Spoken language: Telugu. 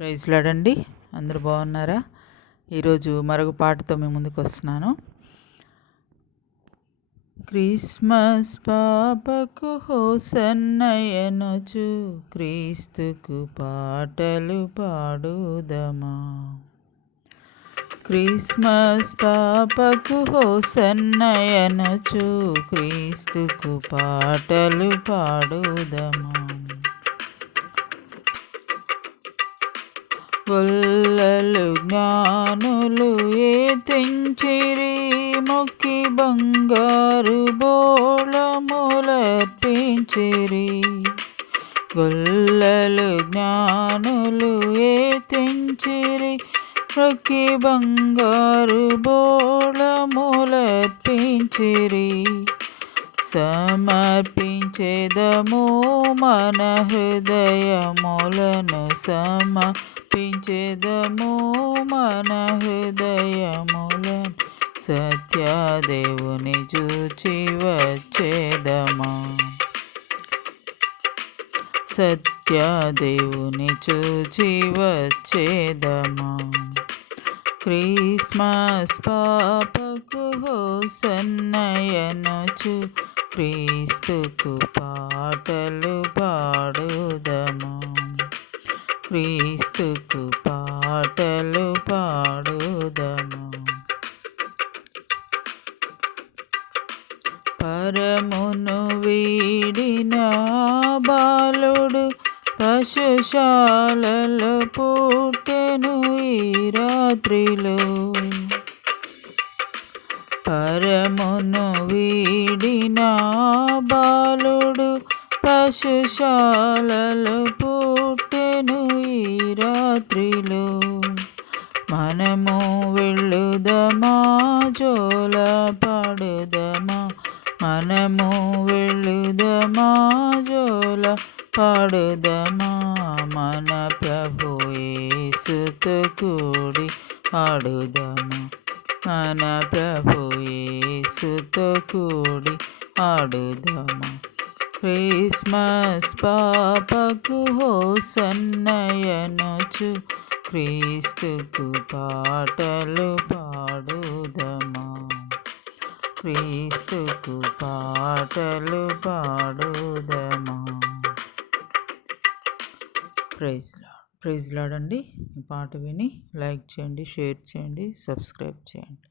ప్రైజ్ లాడండి. అందరు బాగున్నారా? ఈరోజు మరొక పాటతో మేము ముందుకు వస్తున్నాను. క్రిస్మస్ పాపకు హోసన్నయనుచు క్రీస్తుకు పాటలు పాడుదమా? క్రిస్మస్ పాపకు హోసన్నయనుచు క్రీస్తుకు పాటలు పాడుదమా? పుల్లలు జ్ఞానులు ఏ తెంచిరి? మొక్కి బంగారు బోళములర్పించిరి. గొల్లలు జ్ఞానులు ఏ తెంచిరి? మొక్కి బంగారు బోళములర్పించిరి. సమర్పించేదము మన హృదయములను సమ ఒప్పించేదము మన హృదయములను సత్యదేవుని చూచి వచ్చేదమా. సత్యదేవుని చూచి వచ్చేదమా. క్రిస్మస్ పాపకు సన్నయనచు క్రీస్తుకు పాటలు పాడుదమా. క్రీస్తుకు పాటలు పాడుదము. పరమును వీడిన బాలుడు పశుశాలలో పుట్టెను ఈ రాత్రిలో. పరమును వీడిన బాలుడు పశుశాలలో పుట్టెను రాత్రిలో మనము వెళ్ళుదమా జోల పాడుదమా మనము వెళ్ళుదమా జోల పాడుదమా మన ప్రభు యేసుతో కూడి ఆడుదమా మన ప్రభు యేసుతో కూడి ఆడుదమా క్రిస్మస్ పాపకు హోసన్నయనుచు. క్రీస్తుకు పాటలు పాడుదమా? క్రీస్తుకు పాటలు పాడుదమా? Praise lord. ప్రైజ్ లాడ్ అండి. ఈ పాట విని లైక్ చేయండి షేర్ చేయండి సబ్స్క్రైబ్ చేయండి.